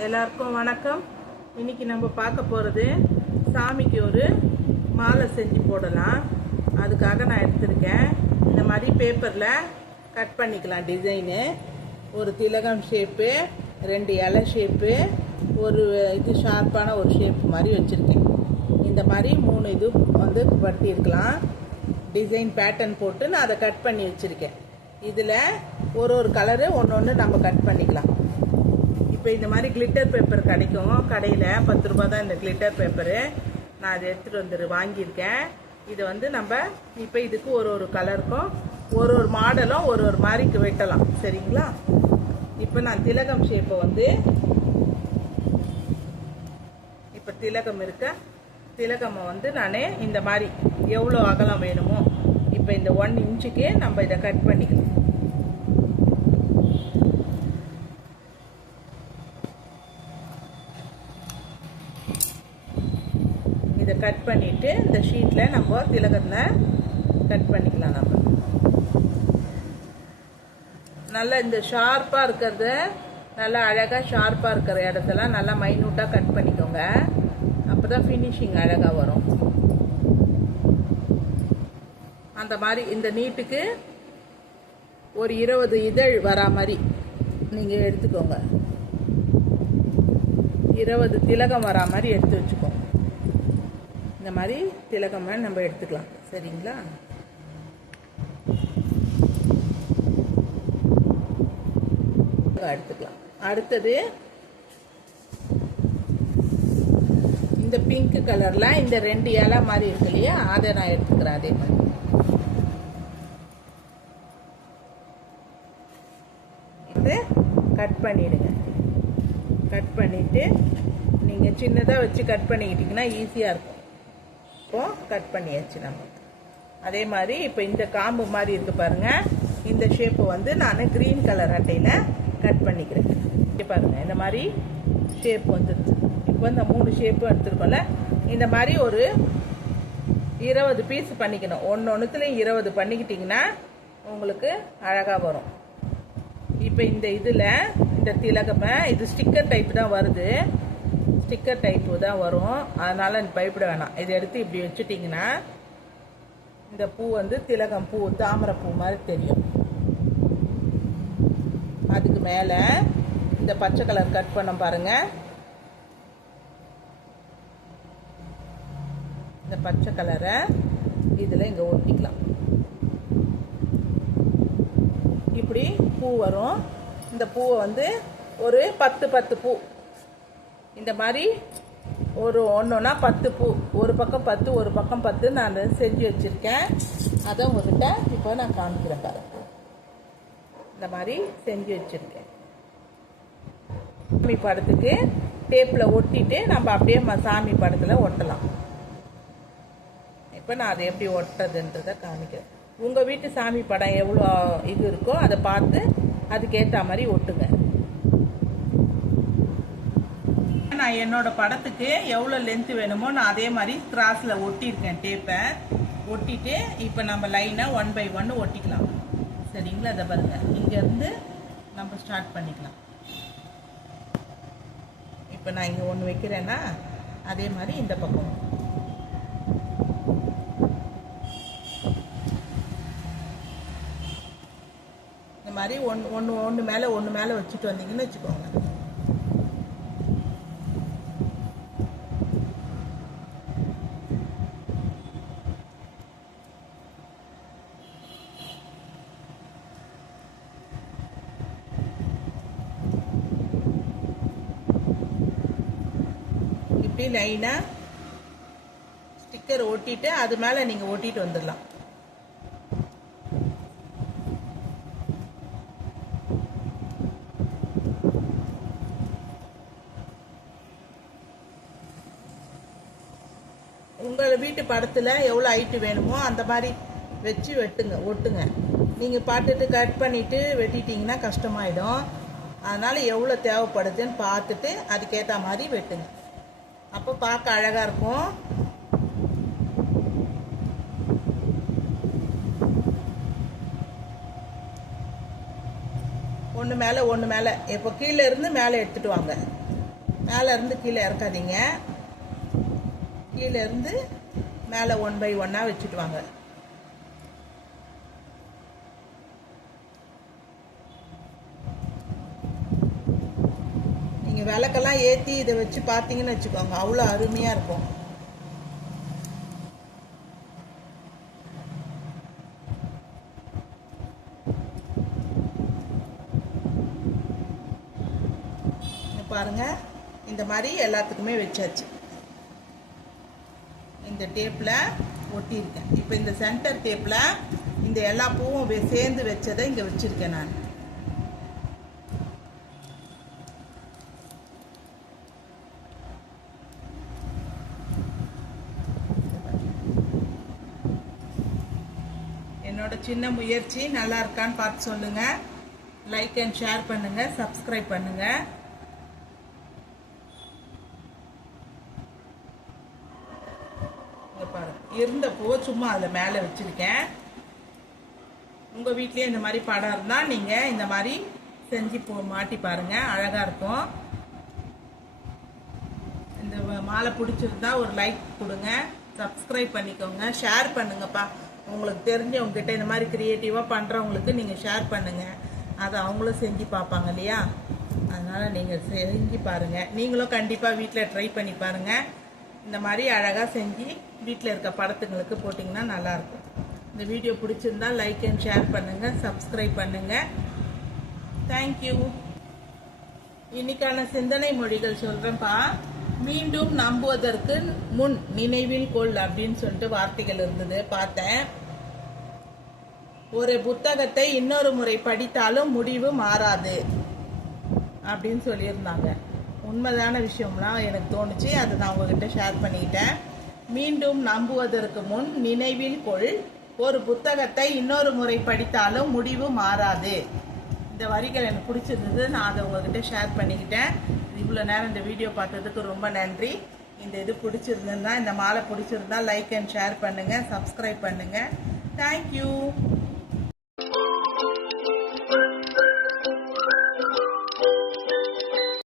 எல்லாருக்கும் வணக்கம். இன்னைக்கு நம்ம பார்க்க போகிறது சாமிக்கு ஒரு மாலை செஞ்சு போடலாம். அதுக்காக நான் எடுத்திருக்கேன். இந்த மாதிரி பேப்பரில் கட் பண்ணிக்கலாம். டிசைனு ஒரு திலகம் ஷேப்பு, 2 இலை ஷேப்பு, ஒரு இது ஷார்ப்பான ஒரு ஷேப் மாதிரி வச்சுருக்கேன். இந்த மாதிரி 3 இது வந்து படுத்தியிருக்கலாம். டிசைன் பேட்டர்ன் போட்டு நான் அதை கட் பண்ணி வச்சுருக்கேன். இதில் ஒரு கலரு ஒன்று நம்ம கட் பண்ணிக்கலாம். இப்போ இந்த மாதிரி கிளிட்டர் பேப்பர் கிடைக்கும் கடையில். 10 ரூபா தான் இந்த கிளிட்டர் பேப்பரு. நான் அதை எடுத்துகிட்டு வாங்கியிருக்கேன். இதை வந்து நம்ம இப்போ இதுக்கு ஒரு கலருக்கும் ஒரு மாடலும் ஒரு மாதிரிக்கு வெட்டலாம். சரிங்களா? இப்போ நான் திலகம் ஷேப்பை வந்து இப்போ திலகம் திலகமை வந்து நான் இந்த மாதிரி எவ்வளோ அகலம் வேணுமோ இப்போ இந்த 1 இன்ச்சுக்கு நம்ம இதை கட் பண்ணிக்கலாம். இதை கட் பண்ணிவிட்டு இந்த ஷீட்டில் நம்ம திலகத்தில் கட் பண்ணிக்கலாம். நம்ம நல்லா இந்த ஷார்ப்பாக இருக்கிறத நல்லா அழகாக ஷார்ப்பாக இருக்கிற இடத்தெல்லாம் நல்லா மைன்யூட்டாக கட் பண்ணிக்கோங்க. அப்போ தான் ஃபினிஷிங் அழகாக வரும். அந்த மாதிரி இந்த நீட்டுக்கு ஒரு 20 இதழ் வரா மாதிரி நீங்கள் எடுத்துக்கோங்க. 20 திலகம் வரா மாதிரி எடுத்து வச்சுக்கோங்க. இந்த மாதிரி திலகம் நம்ம எடுத்துக்கலாம். சரிங்களா? எடுத்துக்கலாம். அடுத்தது இந்த பிங்க் கலர்ல இந்த 2 இலை மாதிரி இருக்கு இல்லையா, அதை நான் எடுத்துக்கிறேன். அதே மாதிரி இது கட் பண்ணிடுங்க. கட் பண்ணிட்டு நீங்க சின்னதா வச்சு கட் பண்ணிக்கிட்டீங்கன்னா ஈஸியா இருக்கும். இப்போ கட் பண்ணியாச்சு நம்ம. அதே மாதிரி இப்போ இந்த காம்பு மாதிரி இருக்கு பாருங்க. இந்த ஷேப்பு வந்து நான் கிரீன் கலர் அட்டையில கட் பண்ணிக்கிறேன். பாருங்க இந்த மாதிரி ஷேப் வந்துருச்சு. இப்போ இந்த 3 ஷேப்பும் எடுத்துருக்கோம்ல, இந்த மாதிரி ஒரு 20 பீஸ் பண்ணிக்கணும். ஒன்றுத்துலையும் 20 பண்ணிக்கிட்டிங்கன்னா உங்களுக்கு அழகாக வரும். இப்போ இந்த இதில் இந்த திலகமை இது ஸ்டிக்கர் டைப் தான் வருது. ஸ்டிக்கர் டைப்பு தான் வரும். அதனால் பயப்பட வேணாம். இதை எடுத்து இப்படி வச்சுட்டிங்கன்னா இந்த பூ வந்து திலகம் பூ, தாமரை பூ மாதிரி தெரியும். அதுக்கு மேலே இந்த பச்சை கலர் கட் பண்ண பாருங்க. இந்த பச்சை கலரை இதில் இங்கே ஒட்டிக்கலாம். இப்படி பூ வரும். இந்த பூவை வந்து ஒரு 10 பூ இந்த மாதிரி ஒன்றா 10 பூ, ஒரு பக்கம் 10 ஒரு பக்கம் 10 நான் செஞ்சு வச்சுருக்கேன். அதை உங்ககிட்ட இப்போ நான் காமிக்கிறேன் பாருங்க. இந்த மாதிரி செஞ்சு வச்சுருக்கேன். சாமி படத்துக்கு டேப்பில் ஒட்டிட்டு நம்ம அப்படியே சாமி படத்தில் ஒட்டலாம். இப்போ நான் அதை எப்படி ஒட்டுறதுன்றதை காமிக்கிறேன். உங்கள் வீட்டு சாமி படம் எவ்வளோ இது இருக்கோ அதை பார்த்து அதுக்கேற்ற மாதிரி ஒட்டுங்க. நான் என்னோட படத்துக்கு எவ்வளோ லென்த்து வேணுமோ நான் அதே மாதிரி கிராஸில் ஒட்டியிருக்கேன். டேப்பை ஒட்டிட்டு இப்போ நம்ம லைனாக 1 by 1 ஒட்டிக்கலாம். சரிங்களா? அதை பாருங்க. இங்கேருந்து நம்ம ஸ்டார்ட் பண்ணிக்கலாம். இப்போ நான் இங்கே 1 வைக்கிறேன்னா அதே மாதிரி இந்த பக்கம் இந்த மாதிரி ஒன்று மேலே வச்சுட்டு வந்தீங்கன்னு வச்சுக்கோங்க. இப்படி லைனாக ஸ்டிக்கர் ஒட்டிட்டு அது மேலே நீங்கள் ஒட்டிட்டு வந்துடலாம். உங்கள் வீட்டு படத்தில் எவ்வளோ ஹைட்டு வேணுமோ அந்த மாதிரி வச்சு ஒட்டுங்க. நீங்கள் பார்த்துட்டு கட் பண்ணிவிட்டு வெட்டிட்டிங்கன்னா கஷ்டமாயிடும். அதனால் எவ்வளோ தேவைப்படுதுன்னு பார்த்துட்டு அதுக்கேற்ற மாதிரி வெட்டுங்க. அப்போ பார்க்க அழகாக இருக்கும். ஒன்று மேலே ஒன்று மேலே. இப்போ கீழே இருந்து மேலே எடுத்துகிட்டு வாங்க. மேலே இருந்து கீழே இறக்காதீங்க. கீழே இருந்து மேலே 1 by 1 வச்சுட்டு வாங்க. நீங்கள் விளக்கெல்லாம் ஏற்றி இதை வச்சு பார்த்தீங்கன்னு வச்சுக்கோங்க, அவ்வளோ அருமையாக இருக்கும். பாருங்க, இந்த மாதிரி எல்லாத்துக்குமே வச்சாச்சு. இந்த டேப்பில் ஒட்டியிருக்கேன். இப்போ இந்த சென்டர் டேப்பில் இந்த எல்லா பூவும் சேர்ந்து வச்சதை இங்கே வச்சுருக்கேன் நான். என்னோட சின்ன முயற்சி நல்லா இருக்கான்னு பார்த்து சொல்லுங்கள். லைக் அண்ட் ஷேர் பண்ணுங்கள், சப்ஸ்கிரைப் பண்ணுங்கள். இருந்த பூவை சும்மா அதில் மேலே வச்சுருக்கேன். உங்கள் வீட்லேயே இந்த மாதிரி படம் இருந்தால் நீங்கள் இந்த மாதிரி செஞ்சு மாட்டி பாருங்கள், அழகாக இருக்கும். இந்த மாலை பிடிச்சிருந்தா ஒரு லைக் கொடுங்க, சப்ஸ்கிரைப் பண்ணிக்கோங்க, ஷேர் பண்ணுங்கப்பா. உங்களுக்கு தெரிஞ்சவங்ககிட்ட இந்த மாதிரி க்ரியேட்டிவாக பண்ணுறவங்களுக்கு நீங்கள் ஷேர் பண்ணுங்கள். அதை அவங்களும் செஞ்சு பார்ப்பாங்க இல்லையா? அதனால் நீங்கள் செஞ்சு பாருங்கள். நீங்களும் கண்டிப்பாக வீட்டில் ட்ரை பண்ணி பாருங்கள். இந்த மாதிரி அழகாக செஞ்சு வீட்டில் இருக்க படத்துங்களுக்கு போட்டிங்கன்னா நல்லாயிருக்கும். இந்த வீடியோ பிடிச்சிருந்தா லைக் அண்ட் ஷேர் பண்ணுங்கள், சப்ஸ்கிரைப் பண்ணுங்கள். தேங்க்யூ. இன்னைக்கான சிந்தனை மொழிகள் சொல்கிறேன்ப்பா. மீண்டும் நம்புவதற்கு முன் நினைவில் கொள் அப்படின்னு சொல்லிட்டு வார்த்தைகள் இருந்தது, பார்த்தேன். ஒரு புத்தகத்தை இன்னொரு முறை படித்தாலும் முடிவு மாறாது அப்படின்னு சொல்லியிருந்தாங்க. உண்மைதான விஷயம்லாம் எனக்கு தோணுச்சு, அதை நான் உங்ககிட்ட ஷேர் பண்ணிக்கிட்டேன். மீண்டும் நம்புவதற்கு முன் நினைவில் கொள், ஒரு புத்தகத்தை இன்னொரு முறை படித்தாலும் முடிவு மாறாது. இந்த வரிகள் எனக்கு பிடிச்சிருந்தது, நான் அதை உங்ககிட்ட ஷேர் பண்ணிக்கிட்டேன். இவ்வளோ நேரம் இந்த வீடியோ பார்த்ததுக்கு ரொம்ப நன்றி. இந்த இது பிடிச்சிருந்தா, இந்த மாலை பிடிச்சிருந்தா லைக் அண்ட் ஷேர் பண்ணுங்கள், சப்ஸ்கிரைப் பண்ணுங்கள். தேங்க்யூ.